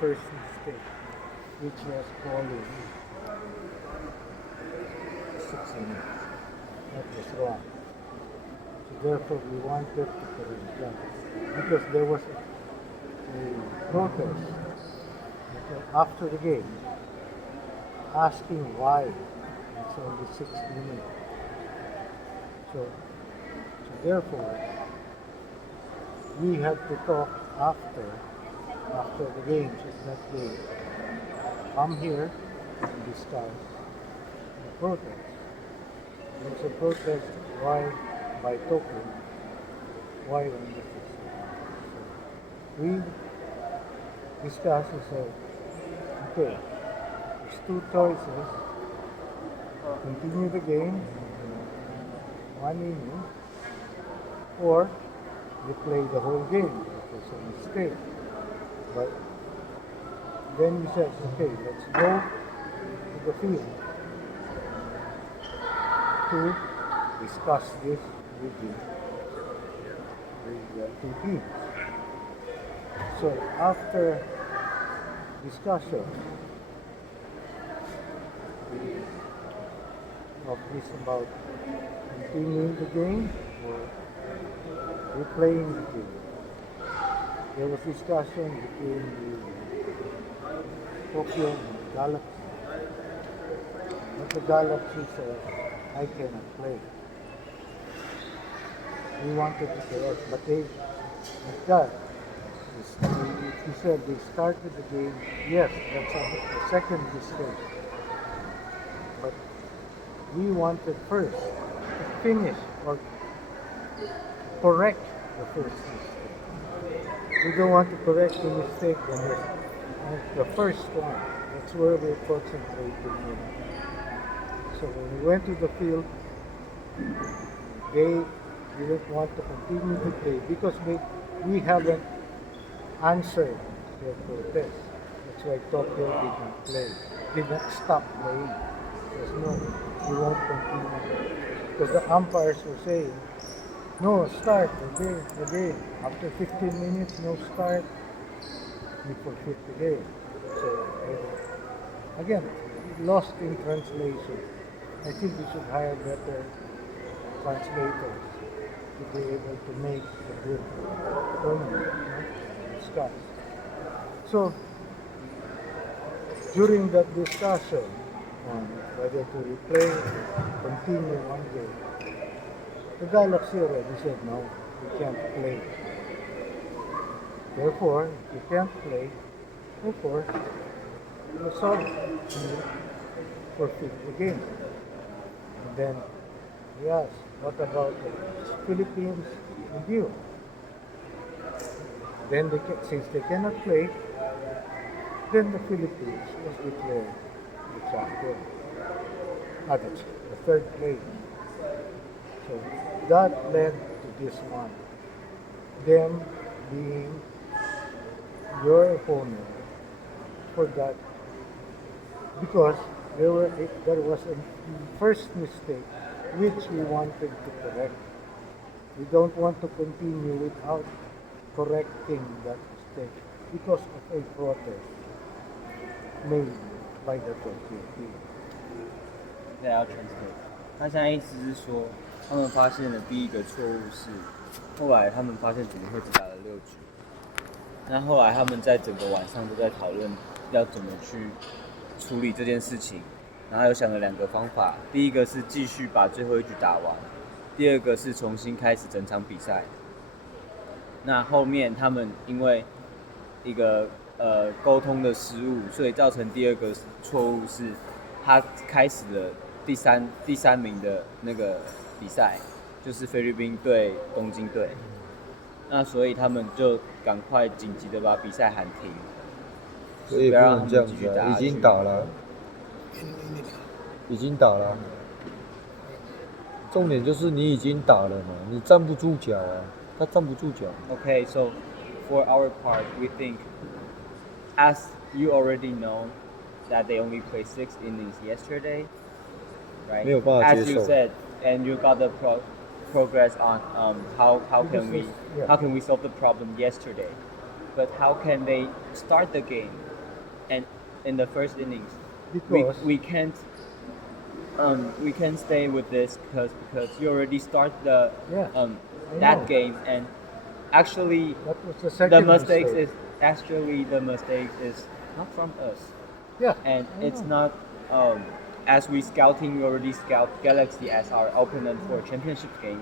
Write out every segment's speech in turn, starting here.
first mistake, which was calling 6 innings. That was wrong. So therefore, we wanted to correct that because there was a protest after the game asking why it's only 6 innings. So therefore, we had to talk after the games of that day. Come here and discuss the protest. There's a protest why by token, why on the 6th. So we discussed and said, okay, there's two choices. Continue the game, 1 inning, or you play the whole game. It was a mistake. But then we said, okay, let's go to the field to discuss this with the two teams. So after discussion of this about continuing the game or replaying the game, there was discussion between the Tokyo and the Galaxy. But the Galaxy said, I cannot play. We wanted to correct, but they, like that, he said they started the game. Yes, that's a second mistake. But we wanted first to finish or correct the first mistake. We don't want to correct the mistake the first one. That's where we're concentrating on. So when we went to the field, they didn't want to continue to play because we haven't answered their protest. That's why Tokyo did not stop playing. There's no, we won't continue. Because the umpires were saying, no, start the game. After 15 minutes, no start, we forfeit the game. So, again, lost in translation. I think we should hire better translators to be able to make a good tournament, discuss. So, during that discussion on whether to replay or continue one game, the Galaxy already said no, we can't play. Therefore, if you can't play, therefore, you're sorry, you forfeit the game. And then we asked, what about the Philippines and you? Then since they cannot play, then the Philippines was declared the champion. The third place. So that led to this one. Them being your opponent for that. Because there was a first mistake which we wanted to correct. We don't want to continue without correcting that mistake because of a protest made by the Tokyo team. 对，要 translate。他现在意思是说，他们发现的第一个错误是，后来他们发现怎么会只打了6局。那后来他们在整个晚上都在讨论要怎么去处理这件事情，然后有想了2个方法，第一个是继续把最后1局打完，第二个是重新开始整场比赛。那后面他们因为一个沟通的失误，所以造成第二个错误是，他开始了第三名的那个比赛，就是菲律宾对东京队。那所以他们就赶快紧急的把比赛喊停，所以不能这样子啊，已经打了，已经打了。重点就是你已经打了嘛，你站不住脚啊，他站不住脚。Okay, so for our part, we think, as you already know, that they only played 6 innings yesterday, right? 没有办法接 As 受。 you said, and you got the progress on how can we solve the problem yesterday. but how can they start the game and in the first innings? Because We can't stay with this because you already start the Yeah, I that know. game, and actually that was the the second mistakes mistake. is actually the mistake is not from us, Yeah, and I it's know. not as we scouting, we already scout Galaxy as our opponent for championship game,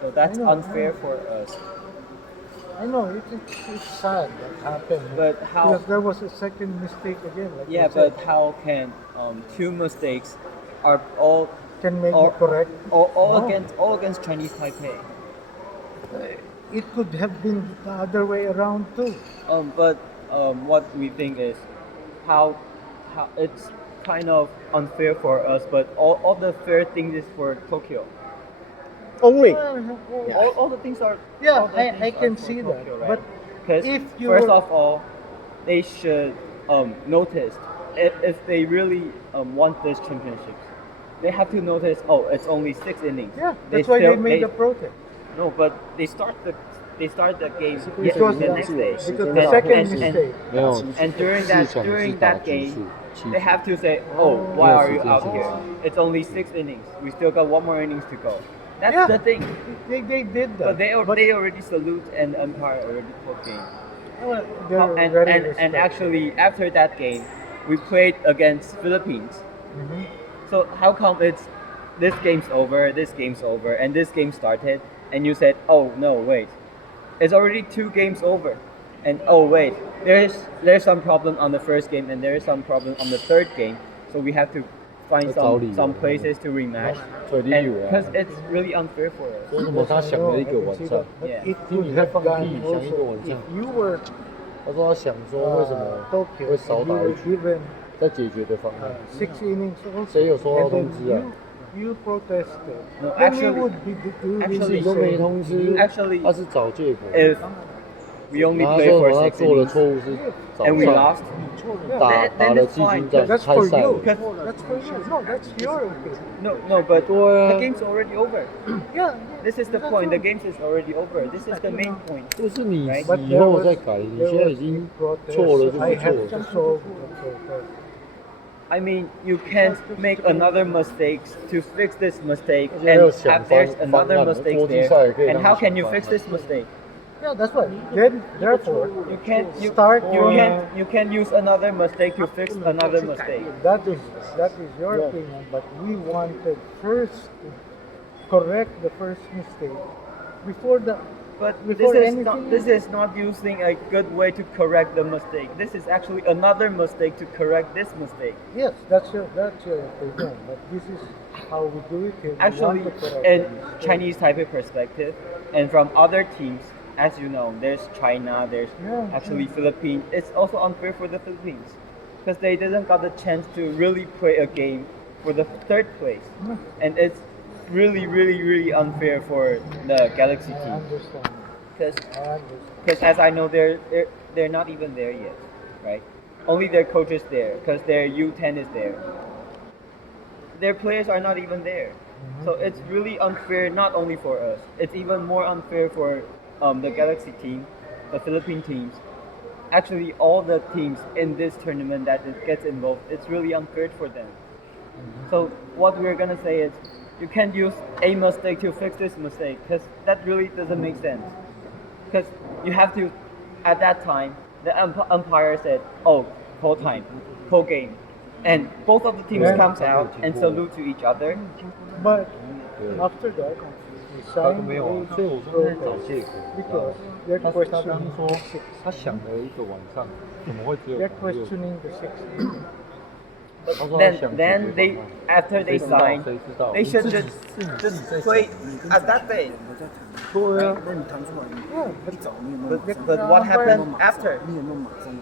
so I that's know. unfair for us. I know. It's sad that happened. But how? Because there was a second mistake again, like Yeah, you said. but how can two mistakes are all Can make or it correct. No. all against Chinese Taipei? It could have been the other way around too. But what we think is how it's kind of unfair for us, but all the fair things is for Tokyo. Only. All the things are Yeah, all the I things can are for see that. Tokyo, right? But Because if you first were- of all, they should notice if they really want this championship, they have to notice. Oh, it's only 6 innings. yeah, that's why they made they, the protest. no, but they start the game Because the next day. because the second and, mistake. 没有， and during 四 that 场是 during 打 that 局 game, 数， they have to say, oh, Oh. why are you Yeah, out so here? It's only 6 innings. We still got one more innings to go. That's Yeah. the thing. They did that. But they already salute and umpire already called game. Well, they're And, very and respectful. actually after that game, we played against Philippines. Mhm. So how come it's this game's over, and this game started, and you said, oh no, wait, it's already 2 games over, and oh wait, there's some problem on the first game, and there is some problem on the third game, so we have to find some places to rematch, 所以你以为 because 啊， it's really unfair for us. 为什么他想了一个晚上？ But Yeah. it 听 could 你在 have 放 gone 屁，想一个 also 晚 if 上。 you were 他说他想说为什么 Tokyo, 会 if 少 you 打 were 一局， given 在解决的方案。 6 innings also. 谁有收到 And then 通知啊？ You protested. No, Then actually- we would be doing actually- 你都没通知， Actually, 他是找借口。 If we only 然后他 play 说 for 他 6做的 innings 错误是早 and we 上 lost, 打 then 打了 it's 季军 fine. 战 That's 开 for 赛 you. 了。 That's for you. No, that's your opinion. no, but 对啊 the game's already over. Yeah. This is the that's point. The all. game is already over. This is the main point. 就是你 Right. 以后再改，你现在已经错了就 I 是 have 错 to 了。 solve the protest. I mean, you can't make another mistake to fix this mistake, 而且还有 and 想 have 方 there's 方 another 案的， mistake 国际赛也可以 there. 让 And 你 how 想 can you 方 fix 案 this mistake? Yeah, that's why. Then, therefore, You can't start you from can't use another mistake to fix another mistake. that is your opinion, but we wanted first to correct the first mistake before the But Before this anything- is not using a good way to correct the mistake. This is actually another mistake to correct this mistake. yes, that's your opinion, but this is how we do it here. We Actually, want to correct in the mistake. Chinese Taipei perspective, and from other teams, as you know, there's China, there's Yeah, actually Philippines. It's also unfair for the Philippines because they didn't got the chance to really play a game for the third place, Yeah. and it's really unfair for the Galaxy I team understand. because I understand. because as I know, they're not even there yet, right? Only their coach is there because their U10 is there. Their players are not even there, so it's really unfair. Not only for us, it's even more unfair for the Galaxy team, the Philippine teams. Actually, all the teams in this tournament that it gets involved, it's really unfair for them. So what we're gonna say is, you can't use a mistake to fix this mistake because that really doesn't make sense. Because you have to, at that time, the umpire said, "Oh, call time, call game," and both of the teams Yeah. comes out and salute to each other. But 对， after that, we 他都 signed 没有啊， a 所以我说他在找 protest 借口。 because they're 他刚 questioning 说 the six. 他想了一个晚上，怎么会只有 They're 打六？ questioning the six. 他说他想 Then 解决 they 方案 after 谁 they 知道 sign, 谁知道？ they 你 should 自己 just 是你自己在 play 想。 at that day. 对啊， Yeah, But what happened after?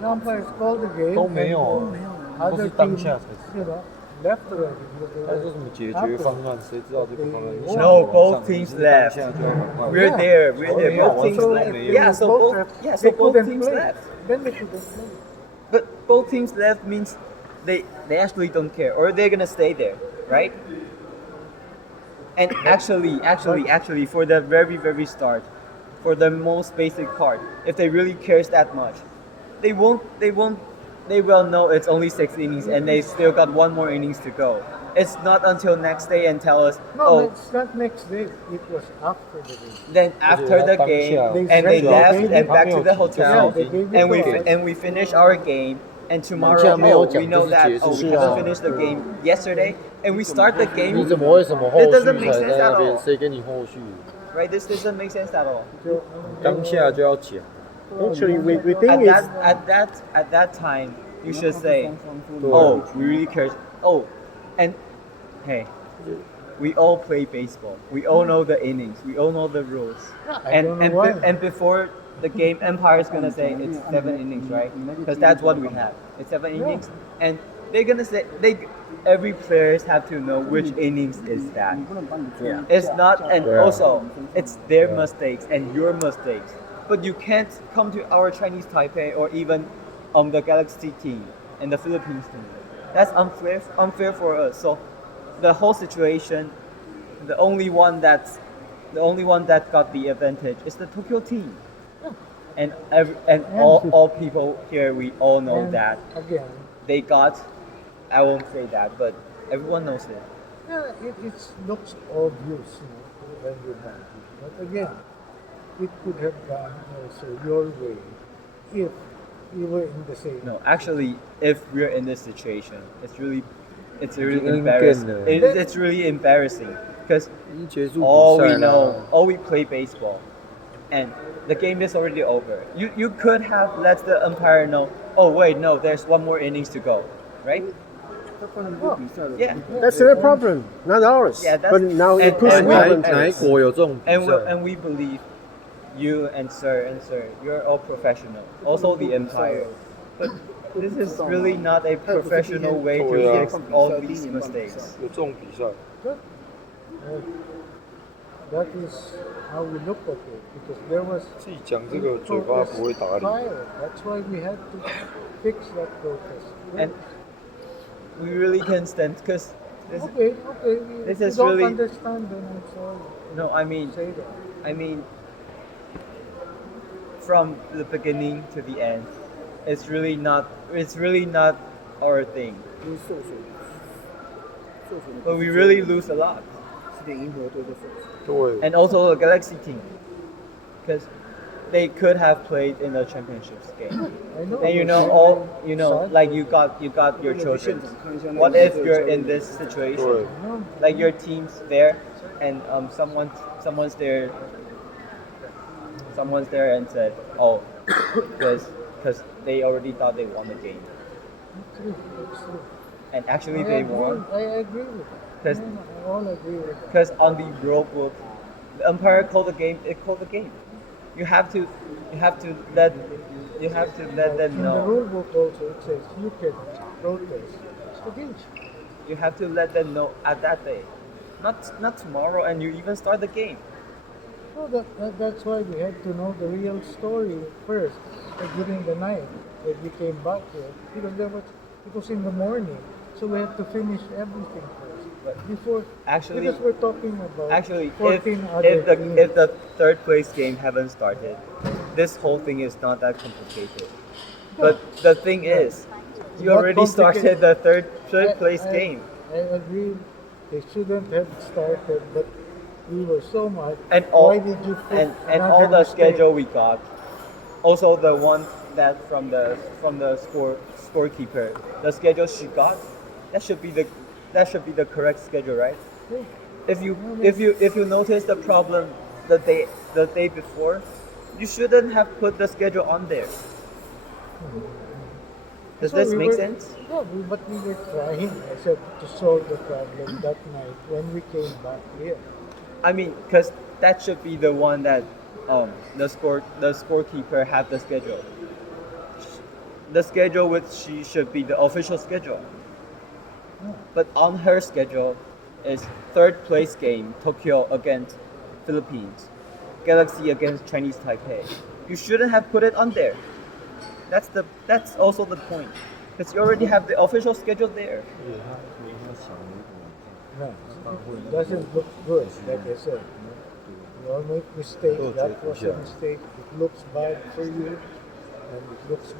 the umpires called the game. 都没有啊， and 都是 other 当 team, 下才知 you 道。 know, left already. 他说什么解决方案？谁知道这个方案？你想 No, 晚 both 上 teams 你是当 left. 下就要赶快 We're there. We're there. Yeah, Both teams so left. they Yeah, so both they both couldn't teams play. left. Then they couldn't play. But both teams left means they actually don't care, or they're gonna stay there, right? And actually, for the very start, for the most basic part, if they really cares that much, they will know it's only 6 innings and they still got one more innings to go. It's not until next day and tell us, No, oh, it's not next day. It was after the game. then after the game, and they left and back to the hotel, and we finish our game, and tomorrow, oh, we know that, oh, we haven't finished the game yesterday, and we start the 你 game. 怎么为什么后 It 续 doesn't make 才 sense 在 at 那边？ all. 谁给你后续？ Right? This doesn't make sense at all. 当下就要讲。 Actually, we think it's At that time, you should say, oh, we really care. Oh, and hey, we all play baseball. We all know the innings. We all know the rules. And before the game, Empire is gonna say it's 7 innings, right? Because that's what we have. It's 7 innings, and they're gonna say every players have to know which innings is that. Yeah. It's not, and Yeah. also it's their mistakes and your mistakes. But you can't come to our Chinese Taipei or even the Galaxy team and the Philippines team. That's unfair for us. So the whole situation, the only one that got the advantage is the Tokyo team. And all people here, we all know And that again, they got. I won't say that, but everyone knows it. yeah, it looks obvious, when you have it. But again, it could have gone also your way if we were in the same. No, actually, if we're in this situation, it's really You're embarrassing. gonna- It's really embarrassing because 已经结束 all 比 we 赛 know, 了。 all we play baseball, and the game is already over. You could have let the umpire know. Oh wait, no, there's one more innings to go, right? Yeah. that's their problem, not ours. Yeah, that's- but now it and- puts and-哪 movement. 哪一国有这种比 And we, 赛？ and we believe you and sir, you're all professional. Also the empire. But this is really not a professional way to Yeah. fix all these mistakes. 有这种比赛？ That is how we look at it because there was 自己讲这个嘴巴不会打理。 fire. That's why we had to fix that protest. And we really can stand because Okay. this If you is don't really- understand, then I'm sorry. no, I mean Say that. from the beginning to the end, it's really not our thing. But we really lose a lot. 对， And also the Galaxy team, because they could have played in the championships game. I know. And like you got your children. What if you're in this situation? 对， No, Like your team's there, and someone's there and said, oh, because they already thought they won the game, it's true. It's true. and actually I they agree. won. I agree with that. 'Cause- No, I all agree with that. Because on the rule book, the umpire called the game. It called the game. You have to let them In the know. rule book also it says you can protest against. You have to let them know at that day, not tomorrow, and you even start the game. So that's why we had to know the real story first during the night when we came back here because it was in the morning, so we had to finish everything first. But Before actually, because we're talking about Actually, 14 other if teams. the third place game haven't started, this whole thing is not that complicated. But the thing is, you Not already started complicated. the third place I- game, I agree. They shouldn't have started, but we were so much. and Why did you put and all another the mistake? schedule we got, also the one that from the scorekeeper, the schedule she got, that should be the correct schedule, right? Yeah. If you notice the problem the day before, you shouldn't have put the schedule on there. Does So this we make were- sense? Yeah, but we were trying, I said, to solve the problem that night when we came back here. I mean, because that should be the one that the scorekeeper have the schedule. The schedule which she should be the official schedule. But on her schedule is third place game Tokyo against Philippines, Galaxy against Chinese Taipei. You shouldn't have put it on there. That's also the point, because you already have the official schedule there. No, it doesn't look good, like I said. You all make mistakes. That was a mistake. It looks bad for you, and it looks